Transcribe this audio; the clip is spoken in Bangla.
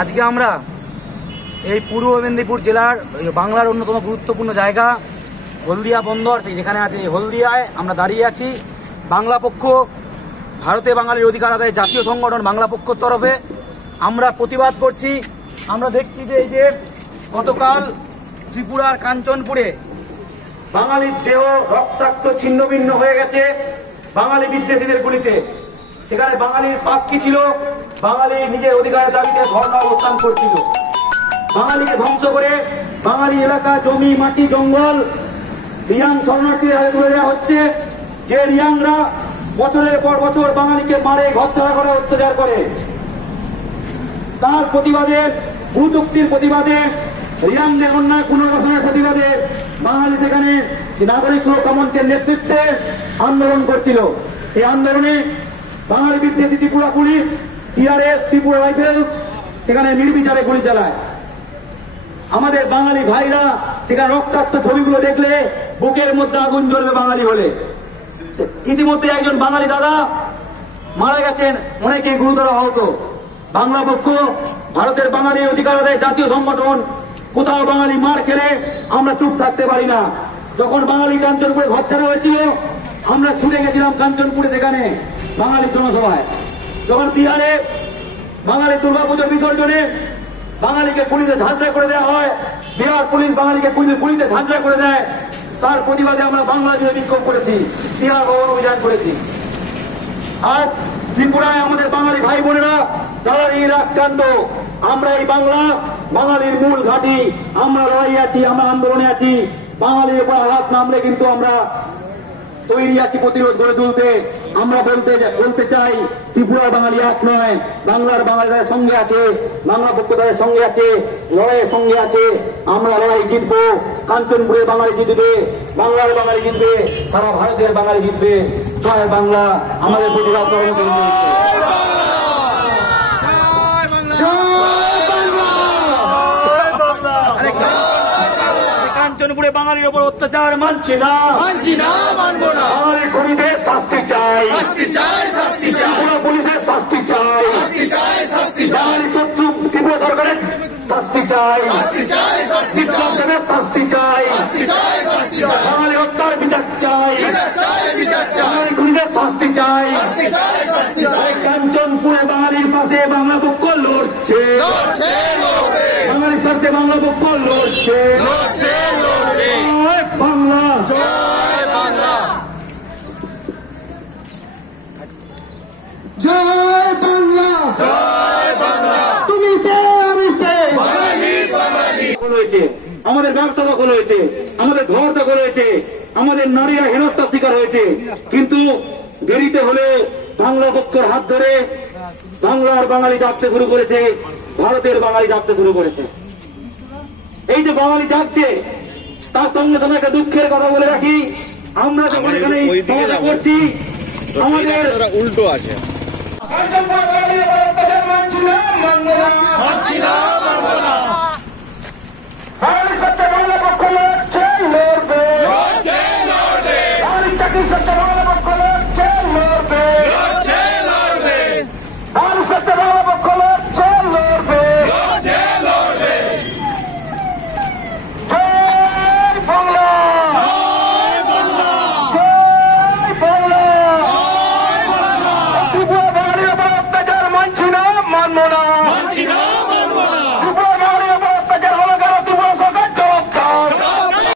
আজকে আমরা এই পূর্ব মেদিনীপুর জেলার বাংলার অন্যতম গুরুত্বপূর্ণ জায়গা হলদিয়া বন্দর, যেখানে আছে হলদিয়ায় আমরা দাঁড়িয়ে আছি। বাংলা পক্ষ, ভারতে বাঙালির অধিকার আদায় জাতীয় সংগঠন বাংলা পক্ষর তরফে আমরা প্রতিবাদ করছি। আমরা দেখছি যে এই যে গতকাল ত্রিপুরার কাঞ্চনপুরে বাঙালির দেহ রক্তাক্ত ছিন্ন ভিন্ন হয়ে গেছে বাঙালি বিদ্বেষীদের গুলিতে। সেখানে বাঙালির পাপ কি ছিল? বাঙালি নিজের অধিকারের দাবিতে ধর্ণা অবস্থান করছিল। বাঙালিকে ধ্বংস করে বাঙালি এলাকা, জমি, মাটি, জঙ্গল রিয়াং শরণার্থীদের হাতে তুলে দেওয়া হচ্ছে। যে রিয়াংরা বছরের পর বছর বাঙালিকে মারে, ঘরছাড়া করে, অত্যাচার করে, তার প্রতিবাদে, ভূচুক্তির প্রতিবাদে, রিয়াংদের অন্যায় পুনর্বাসনের প্রতিবাদে বাঙালি সেখানে নাগরিক সুরক্ষা মঞ্চের নেতৃত্বে আন্দোলন করছিল। এই আন্দোলনে বাঙালি বিদ্বেষী Tripura police, TRS, Tripura rifles সেখানে নির্বিচারে গুলি চালায়। আমাদের বাঙালি ভাইরা সেখানে রক্তাক্ত ছবিগুলো দেখলে বুকের মধ্যে আগুন জ্বলবে বাঙালি হলে। ইতিমধ্যে একজন বাঙালি দাদা মারা গেছেন, অনেকে গুরুতর আহত। বাংলা পক্ষ, ভারতের বাঙালি অধিকার আদায় জাতীয় সংগঠন, কোথাও বাঙালি মার খেলে আমরা চুপ থাকতে পারি না। যখন বাঙালি কাঞ্চনপুরে ঘরছাড়া হয়েছিল, আমরা ছুটে গেছিলাম কাঞ্চনপুরে, সেখানে বাঙালি জনসভায়। যখন বিহারে বাঙালি দুর্গাপুজোর বিসর্জনে বাঙালিকে পুলিশে ঝাঁঝরা করে দেওয়া হয়, বিহার পুলিশ বাঙালিকে পুলিশে ঝাঁঝরা করে দেয়, তার প্রতিবাদে আমরা বাংলা জুড়ে বিক্ষোভ করেছি, বিহার ভবন অভিযান করেছি। আজ ত্রিপুরায় আমাদের বাঙালি ভাই বোনেরা যারা এই আক্রান্ত, আমরা এই বাংলা বাঙালির মূল ঘাঁটি, আমরা লড়াই আছি, আমরা আন্দোলনে আছি। বাঙালির উপর আঘাত নামলে কিন্তু আমরা তৈরি আছি প্রতিরোধ গড়ে তুলতে। আমরা বলতে চাই, ত্রিপুরার বাঙালি এক নয়, বাংলার বাঙালিরা সঙ্গে আছে, বাংলা পক্ষ তাদের সঙ্গে আছে, লড়াইয়ের সঙ্গে আছে। আমরা লড়াই জিতবো, কাঞ্চনপুরের বাঙালি জিতবে, বাংলার বাঙালি জিতবে, সারা ভারতের বাঙালি জিতবে। জয় বাংলা। আমাদের প্রতিবাদ কাঞ্চনপুরে বাঙালির উপর অত্যাচার মানছি না, মানবো না। বাঙালির খুনিদের শাস্তি চাই, ত্রিপুরা পুলিশের শাস্তি চাই, বাঙালি শত্রু ত্রিপুরা সরকারের শাস্তি চাই, বিপ্লবদের শাস্তি চাই, বাঙালি হত্যার বিচার চাই, বাঙালি খুনিদের শাস্তি চাই। কাঞ্চনপুরে বাঙালির পাশে বাংলা পক্ষ লড়ছে, বাঙালির স্বার্থে বাংলা পক্ষ লড়ছে। বাংলা, জয় বাংলা, জয় বাংলা, জয় বাংলা। তুমি কে, আমি কে? হয়েছে আমাদের ব্যবসা দখল হয়েছে, আমাদের ঘর দখল হয়েছে, আমাদের নারীরা হেনস্থার শিকার হয়েছে। কিন্তু দেরিতে হলে বাংলা পক্ষের হাত ধরে বাংলার বাঙালি যাত্রা শুরু করেছে, ভারতের বাঙালি যাত্রা শুরু করেছে। এই যে বাঙালি যাচ্ছে, তার সঙ্গে সঙ্গে একটা দুঃখের কথা বলে রাখি, আমরা যখন এখানে করছি আমাদের উল্টো আছে।